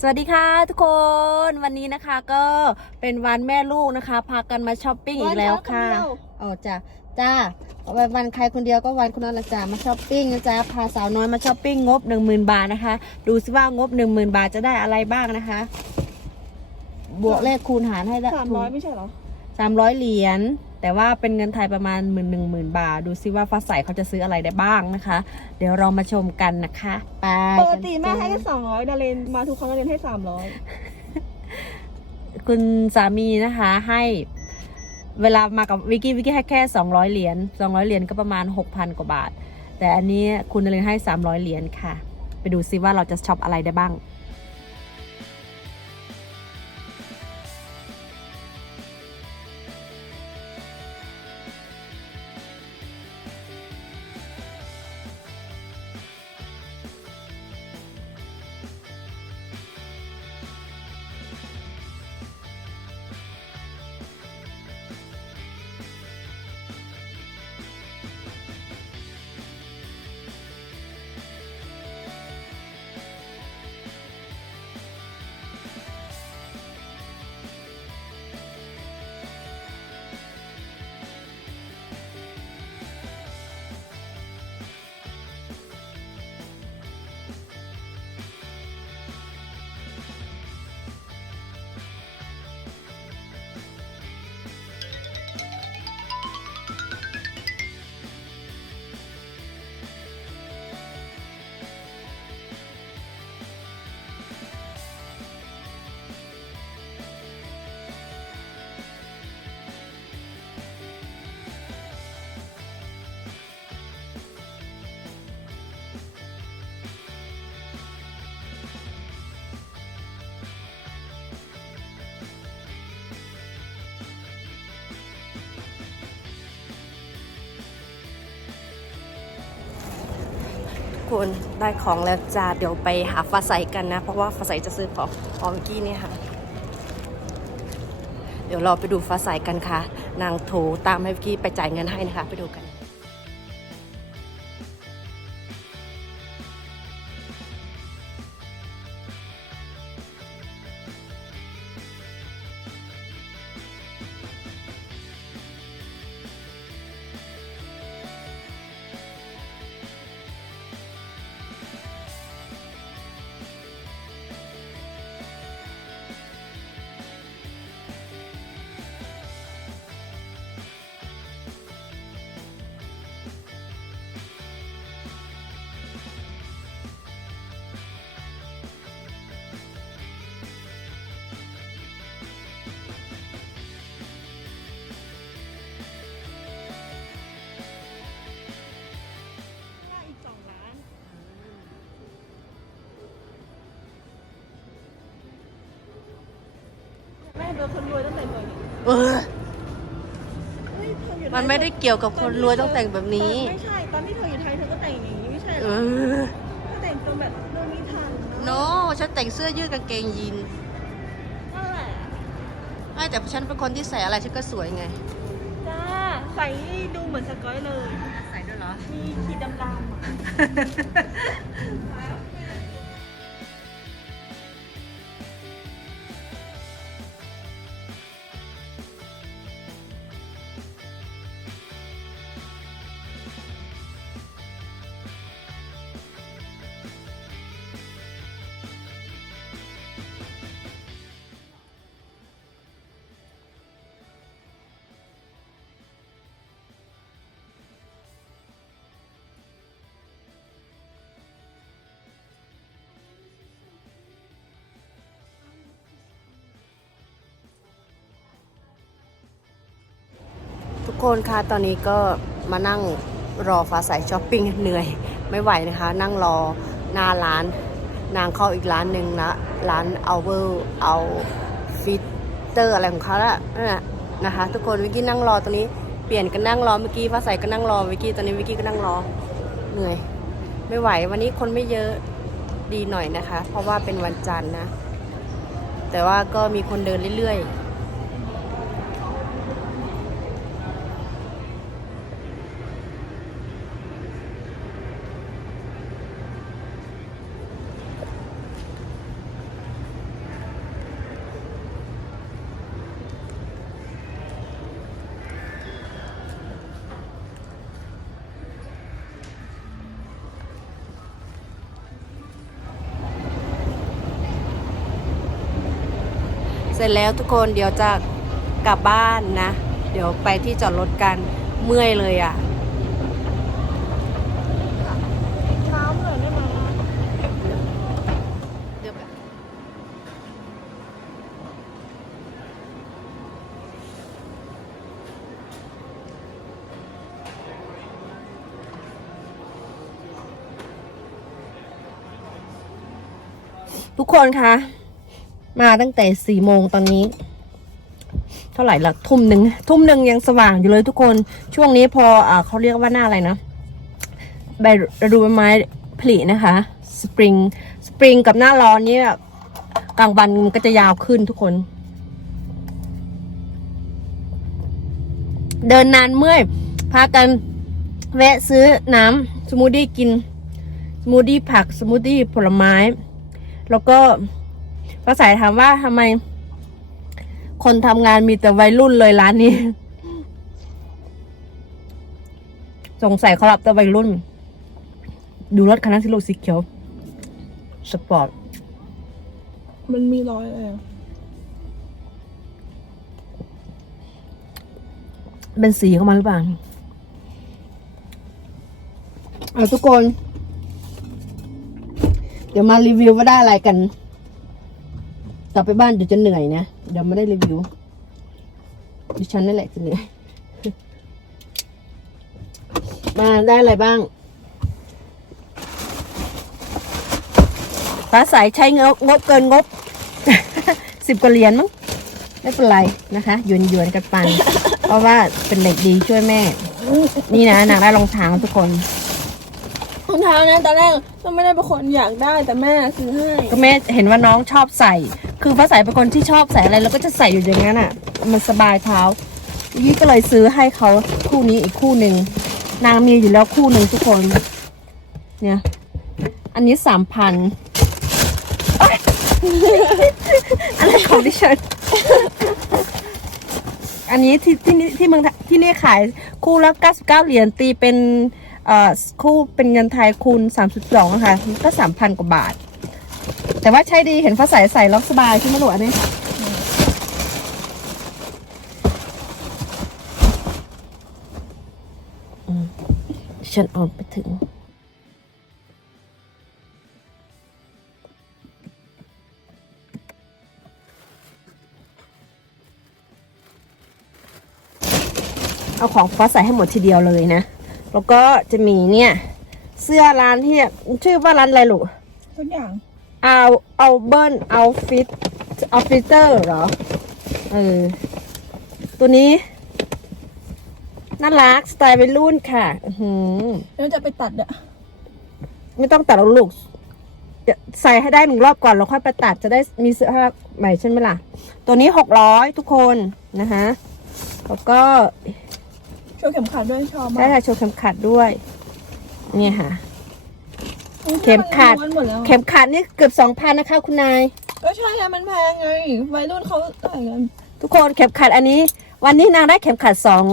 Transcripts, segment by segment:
สวัสดีค่ะทุกคนวันนี้นะคะก็เป็นวันแม่ลูกนะคะ พากันมาช้อปปิ้งอีกแล้วค่ะอ๋อจ้ะจ้าวันวันใครคนเดียวก็วันคนนั้นละจ้ามาช้อปปิ้งนะจ๊ะพาสาวน้อยมาช้อปปิ้งงบ 1 0,000 บาทนะคะ ดูซิว่างบ 1 0,000 บาทจะได้อะไรบ้างนะคะ บวกเลขคูณหารให้ได้สามร้อยไม่ใช่เหรอสามร้อยเหรียญ แต่ว่าเป็นเงินไทยประมาณหมื่นหนึ่งหมื่นบาท ดูซิว่าฟ้าใสเขาจะซื้ออะไรได้บ้างนะคะ เดี๋ยวเรามาชมกันนะคะไปปกตินแม่ให้จ้าแค่สามร้อยดาเลนมาทุกครั้งดาเลนให้สามร้อยคุณสามีนะคะให้ เวลามากับวิกกี้วิกกี้ให้แค่ 200 เหรียญ200 เหรียญก็ประมาณ 6,000 กว่าบาท แต่อันนี้คุณเลยให้ 300 เหรียญค่ะ ไปดูซิว่าเราจะช็อปอะไรได้บ้าง คุณได้ของแล้วจ้าเดี๋ยวไปหาฟ้าใสกันนะ เพราะว่าฟ้าใสจะซื้อของของวิกกี้เนี่ยค่ะ เดี๋ยวเราไปดูฟ้าใสกันค่ะ นางโถตามให้กี้ไปจ่ายเงินให้นะคะ ไปดูกัน เบอร์คนรวยตั้งแต่เบอร์นี้เออ เฮ้ยเธออยู่มันไม่ได้เกี่ยวกับคนรวยต้องแต่งแบบนี้ ไม่ใช่ ตอนที่เธออยู่ไทยเธอก็แต่งอย่างนี้ไม่ใช่เหรเอออก็แต่งตัวแบบโดนนิทานโนฉันแต่งเสื้อยืดกางเกงยีนนั่นแหละ ไม่แต่ฉันเป็นคนที่ใส่อะไรฉันก็สวยไง จ้าใส่ให้ดูเหมือนสกอยเลย ใส่ด้วยเหรอ มีขีดดำๆอะ คนคะตอนนี้ก็มานั่งรอฟ้าใสช้อปปิ้งเหนื่อยไม่ไหวนะคะ นั่งรอหน้าร้าน นางเข้าอีกร้านหนึ่งนะร้านเอาเวอร์เอาฟิตเตอร์อะไรของเขาละนั่นแหละนะคะ ทุกคนวิกกี้นั่งรอตรงนี้เปลี่ยนกันนั่งรอเมื่อกี้ฟ้าใสก็นั่งรอวิกกี้ตอนนี้วิกกี้ก็นั่งรอเหนื่อย ไม่ไหววันนี้คนไม่เยอะดีหน่อยนะคะ เพราะว่าเป็นวันจันทร์นะ แต่ว่าก็มีคนเดินเรื่อยๆ เสร็จแล้วทุกคนเดี๋ยวจะกลับบ้านนะ เดี๋ยวไปที่จอดรถกันเมื่อยเลยอะ่ะทุกคนคะ มาตั้งแต่สี่โมงตอนนี้ เท่าไหร่ละทุ่มหนึ่งทุ่มหนึ่งยังสว่างอยู่เลยทุกคนช่วงนี้พออเขาเรียกว่าหน้าอะไรนะใบฤดูใบไม้ผลินะคะสปริงสปริงกับหน้าร้อนนี่ยกลางวันมันก็จะยาวขึ้นทุกคน เดินนานเมื่อย พากันแวะซื้อน้ำสมูทตี้กิน สมูทตี้ผัก สมูทตี้ผลไม้ แล้วก็ ป้าสายถามว่าทำไม คนทำงานมีแต่วัยรุ่นเลยร้านนี้ สงสัยเขารับแต่วัยรุ่น ดูรถคันนั้นสิลูกสีเขียว สปอร์ต มันมีรอยอะไรอะเป็นสีเข้ามาหรือเปล่าเอาทุกคน เดี๋ยวมารีวิวว่าได้อะไรกัน กลับไปบ้านเดี๋ยวจะเหนื่อยนะ เดี๋ยวไม่ได้รีวิว ดิฉันนั่นแหละจะเหนื่อย มาได้อะไรบ้างฟ้าใสใช้งบงบเกินงบสิบกว่าเหรียญมั้งไม่เป็นไรนะคะหยวนหยวนๆกันปัน เพราะว่าเป็นเด็กดีช่วยแม่ นี่นะนางได้รองเท้าทุกคนรองเท้านะตอนแรกก็ไม่ได้เป็นคนอยากได้แต่แม่ซื้อให้ ก็แม่เห็นว่าน้องชอบใส่ คือฟ้าใสเป็นคนที่ชอบใส่อะไรแล้วก็จะใส่อยู่อย่างนั้นอะ มันสบายเท้ายี่ก็เลยซื้อให้เขาคู่นี้อีกคู่หนึ่งนางมีอยู่แล้วคู่หนึ่งทุกคน เนี่ย อันนี้สามพันอันนี้ของดิฉันอันนี้ที่ที่นี่ที่เมืองที่นี่ขายคู่ละ99 เหรียญตีเป็นเอ่อคู่เป็นเงินไทยคูณ32นะคะก็3,000 กว่าบาท แต่ว่าใช้ดีเห็นฟ้าใสใส่แล้วสบายใช่ไหมลูกอันนี้อืมฉันเอาไปถึงเอาของฟ้าใส่ให้หมดทีเดียวเลยนะ แล้วก็จะมีเนี่ย เสื้อร้านที่ชื่อว่าร้านอะไรลูกทุกอย่าง เอาเอาเบิร์นเอาฟิตเอาฟิเตอร์เหรอ เออ ตัวนี้ น่ารัก สไตล์วัยรุ่นค่ะ อื้อหือแล้วจะไปตัดอะไม่ต้องตัดหรอกลูกเดี๋ยวใส่ให้ได้หนึ่งรอบก่อน แล้วค่อยไปตัดจะได้มีเสื้อผ้าใหม่ใช่ไหมล่ะ ตัวนี้หกร้อยทุกคนนะคะแล้วก็โชว์เข็มขัดด้วยชอบมาได้กค่ะโชว์เข็มขัดด้วย เนี่ยค่ะ เข็มขัด นหมดแล้วเข็มขัดนี่เกือบสองพันนะคะคุณนาย ก็ใช่ไงมันแพงไงวัยรุ่นเขาใส่กันทุกคนเข็มขัดอันนี้ วันนี้นางได้เข็มขัดสอง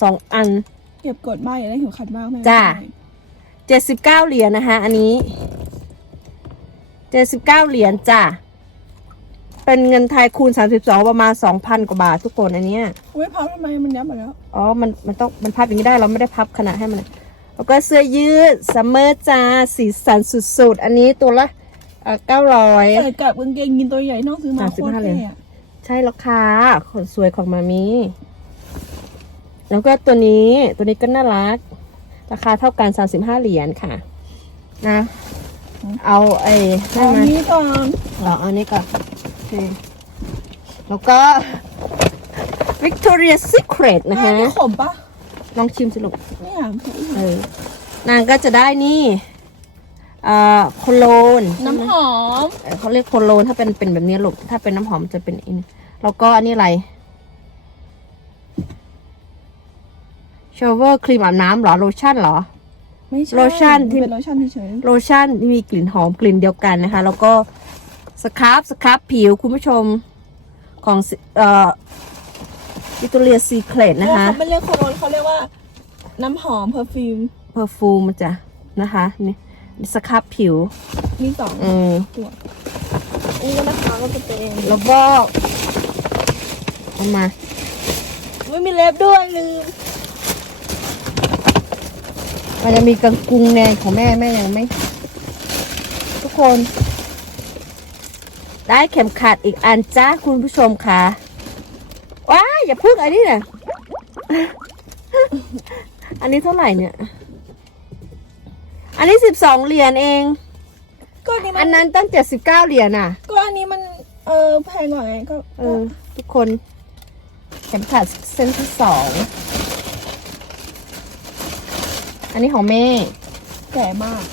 สองอัน เก็บกดมากอยากได้เข็มขัดมากแม่จ้ะ เจ็ดสิบเก้าเหรียญนะคะ อันนี้เจ็ดสิบเก้าเหรียญจ้ะ เป็นเงินไทยคูณสามสิบสองประมาณสองพันกว่าบาททุกคนอันเนี้ย อุ้ยพับทำไมมันยับหมดแล้วอ๋อ มัน มันต้อง มันพับอย่างนี้ได้ เราไม่ได้พับขนาดให้มัน แล้วก็เสื้อยืดซัมเมอร์จ้าสีสันสุดๆ อันนี้ตัวละเก้าร้อยใส่กับกางเกงยีนตัวใหญ่น้องซื้อมาสามสิโคบตรห้าเลยเท่อะใช่แล้วค่ะคนสวยของมามีแล้วก็ตัวนี้ตัวนี้ก็น่ารัก ราคาเท่ากัน35เหรียญค่ะ นะ เอาไอ้เอานั่นอัมานนี้ก่อนเอาอันนี้ก่อนโอเคแล้วก็ Victoria Secret นะแม่ฮะนี่ขมปะ ลองชิมสิลูกไม่อยากกินเออนางก็จะได้นี่เอ่อโคโลนน้ำหอมเอ่อเขาเรียกโคโลนถ้าเป็นเป็นแบบนี้ลูกถ้าเป็นน้ำหอมจะเป็นอินแล้วก็อันนี้อะไรชเวอร์ครีมอาบน้ำเหรอโลชั่นเหรอไม่ใช่โลชั่นที่เป็นโลชั่นเฉยโลชั่นที่มีกลิ่นหอมกลิ่นเดียวกันนะคะ แล้วก็สครับสครับผิวคุณผู้ชมของสิเอ่อ วิตเลียซีเครตๆนะคะ เขาไม่เรียกโคโรนเขาเรียกว่า น้ำหอมเพอร์ฟิวมเพอร์ฟูมจ้ะนะคะนี่สครับผิว มีสองอืม ตัวนี่ก็นะคะก็จะเป็นแล้วก็เอามา ไม่มีเล็บด้วยลืมมันจะมีกังกุงแนงของแม่แม่ยังไม่ ทุกคน ได้เข็มขัดอีกอันจ้าคุณผู้ชมค่ะ ว้ายอย่าพึ่งอันนี้เนี่ยอันนี้เท่าไหร่เนี่ย อันนี้สิบสองเหรียญเอง ก็อันนี้มัอันนนั้นตั้งเจ็ดสิบเก้าเหรียญอะ ก็อันนี้มันเออแพงกว่าไงก็เออ ทุกคนเข็มขัดเส้นที่สอง อันนี้ของแม่ แก่มาก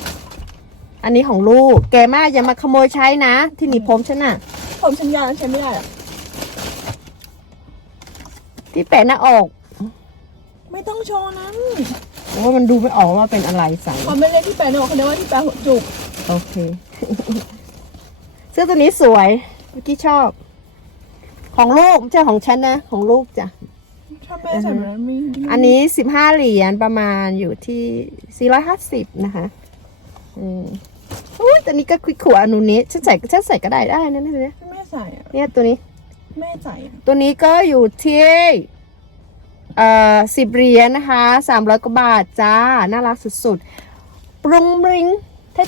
อันนี้ของลูก แกมากอย่ามาขโมยใช้นะ ที่หนีบผมฉันน่ะ ผมฉันยาวใช้ไม่ได้หรอก ที่แปะหน้าอกไม่ต้องโชว์นั้นเพราะว่ามันดูไม่ออกว่าเป็นอะไรสั่งเขาไม่เรียกที่แปะหนอกเขาเรียกว่าที่แปะหัวจุกโอเค เสื้อตัวนี้สวยเมื่อกี้ชอบ ของลูกไม่ใช่ของฉันนะ ของลูกจ้ะถ้าแม่ใส่แบบนั้นไม่อันนี้สิบห้าเหรียญประมาณอยู่ที่สี่ร้อยห้าสิบนะคะ อืมอุ้ยตัวนี้ก็คุยขวอันนูนี้ฉันใส่ฉันใส่ก็ได้ได้นะเนี่ยแม่ใส่อะเนี่ยตัวนี้ แม่ใส่อะตัวนี้ก็อยู่ที่เอ่อสิบเหรียญนะคะสามร้อยกว่าบาทจ้า น่ารักสุดๆ ปรุงบริง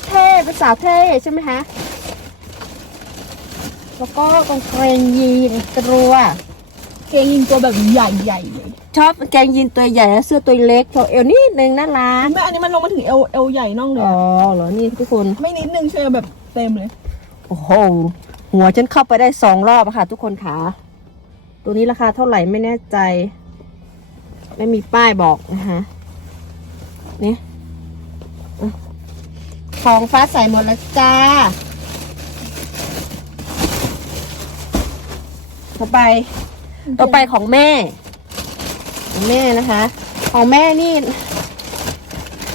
เท่ๆภาษาเท่ใช่ไหมคะแล้วก็กางเกงยีนกรัวเกงยิงตัวแบบใหญ่ๆเลยชอบกางเกงยีนตัวใหญ่และเสื้อตัวเล็กโชว์เอวนิดนึงน่ารักแม่อันนี้มันลงมาถึงเอวเอวใหญ่น่องเลยอ๋ออะเหรอนี่ทุกคน ไม่นิดนึงช่วยแบบเต็มเลย โอ้โห หัวฉันเข้าไปได้สองรอบค่ะ ทุกคนค่ะตัวนี้ราคาเท่าไหร่ไม่แน่ใจ ไม่มีป้ายบอกนะคะนี่ของฟ้าใสหมดแล้วจ้าต่อไป ต่อไปของแม่ ของแม่นะคะ ของแม่นี่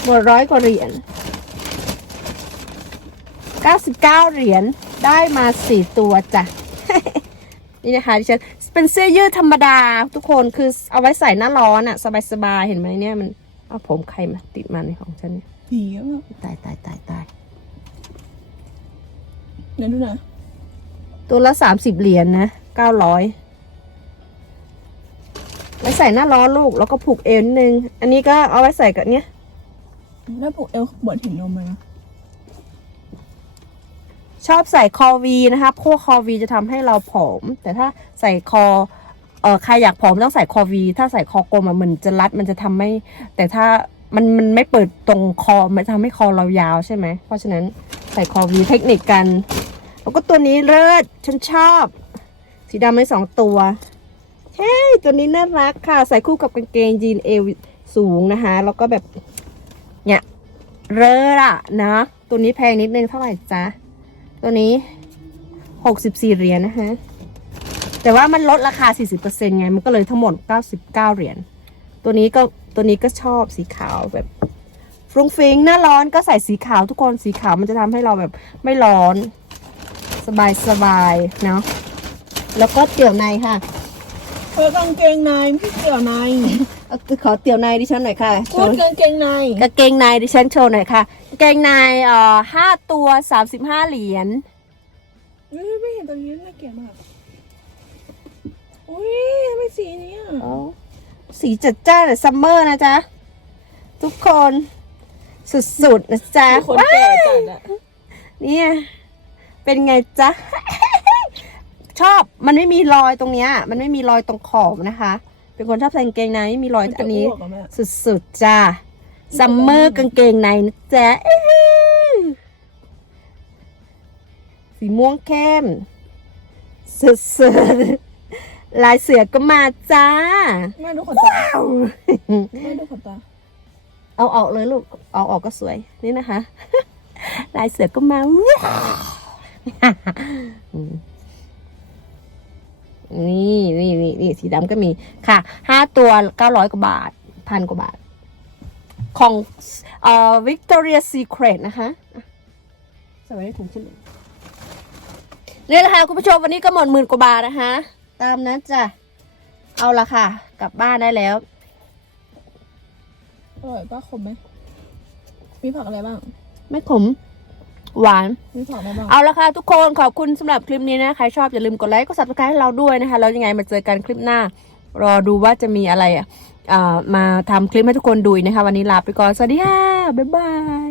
หมดร้อยกว่าเหรียญ99เหรียญ ได้มาสี่ตัวจ้ะ นี่นะคะดิฉันเป็นเสื้อยืดธรรมดาทุกคนคือเอาไว้ใส่หน้าร้อนอะสบายๆเห็นไหมเนี่ยมันเอาผมใครมาติดมาในของฉันเนี่ยผีอะแบบตายตายตายตายไหนดูหนะตัวละ30เหรียญนะ900ไว้ใส่หน้าร้อนลูกแล้วก็ผูกเอวนิดนึง อันนี้ก็เอาไว้ใส่กับเนี้ย แล้วผูกเอวบวชเห็นนมไหมนะ ชอบใส่คอวีนะคะพวกคอวีจะทำให้เราผอม แต่ถ้าใส่คอเออใครอยากผอมต้องใส่คอวี ถ้าใส่คอกลมอะมันจะรัดมันจะทำให้แต่ถ้ามันมันไม่เปิดตรงคอมันทำให้คอเรายาวใช่ไหม เพราะฉะนั้นใส่คอวีเทคนิคกัน แล้วก็ตัวนี้เลิศฉันชอบ สีดำไม่สองตัว เฮ้ยตัวนี้น่ารักค่ะ ใส่คู่กับกางเกงยีนเอวสูงนะคะ แล้วก็แบบเนี่ยเลิศอะนะ ตัวนี้แพงนิดนึงเท่าไหร่จ๊ะ ตัวนี้หกสิบสี่เหรียญนะคะแต่ว่ามันลดราคา 40%ไง มันก็เลยทั้งหมด 99 เหรียญ ตัวนี้ก็ตัวนี้ก็ชอบสีขาวแบบฟรุ้งฟิ้งหน้าร้อนก็ใส่สีขาวทุกคนสีขาวมันจะทำให้เราแบบไม่ร้อน สบายสบายเนาะแล้วก็เตี่ยวในค่ะ เธอกางเกงในไม่ใช่เกี่ยวในเอาขอเตี่ยวในดิฉันหน่อยค่ะโชพูดว์กางเกงในกางเกงในดิฉันโชว์หน่อยค่ะกางเกงในเอ่อห้าตัว35เหรียญ เฮ้ยไม่เห็นตัวนี้น่าเกลียดมากอุ้ยทำไม่สีนี้อะสีจัดจ้านซัมเมอร์นะจ๊ะ ทุกคนสุดๆนะจ๊ะมีคนแก่จัดอะเนี่ยเป็นไงจ๊ะ ชอบมันไม่มีรอยตรงเนี้ย มันไม่มีรอยตรงขอบนะคะ เป็นคนชอบใส่กางเกงในไม่มีรอยมันจะอันนี้ อ้วกอะแม่ สุดๆจ้าซัมเมอร์กางเกงในนะจ๊ะอื้อหือสีม่วงเข้มสุดๆลายเสือก็มาจ้า แม่ดูขนตาว้าวแม่ดูขนตาเอาออกเลยลูก เอาออกก็สวย นี่นะคะ ลายเสือก็มาว้าวอืม นี่นี่นี่นี่สีดำก็มีค่ะห้าตัวเก้าร้อยกว่าบาทพันกว่าบาท ของเอ่อ Victoria Secret นะคะอะใส่ไว้ในถุงฉันเลยนี่แหละค่ะคุณผู้ชมวันนี้ก็หมดหมื่นกว่าบาทนะคะ ตามนั้นจ้ะ เอาละค่ะ กลับบ้านได้แล้วอร่อยป้าขมไหมมีผักอะไรบ้าง ไม่ขม หวานนี่ถอดมาบ้างเอาละค่ะทุกคนขอบคุณสำหรับคลิปนี้นะ ใครชอบอย่าลืมกดไลค์กด subscribe ให้เราด้วยนะคะ แล้วยังไงมาเจอกันคลิปหน้า รอดูว่าจะมีอะไรอะอ่ามาทำคลิปให้ทุกคนดูอีกนะคะ วันนี้ลาไปก่อน สวัสดีค่ะ บ๊ายบาย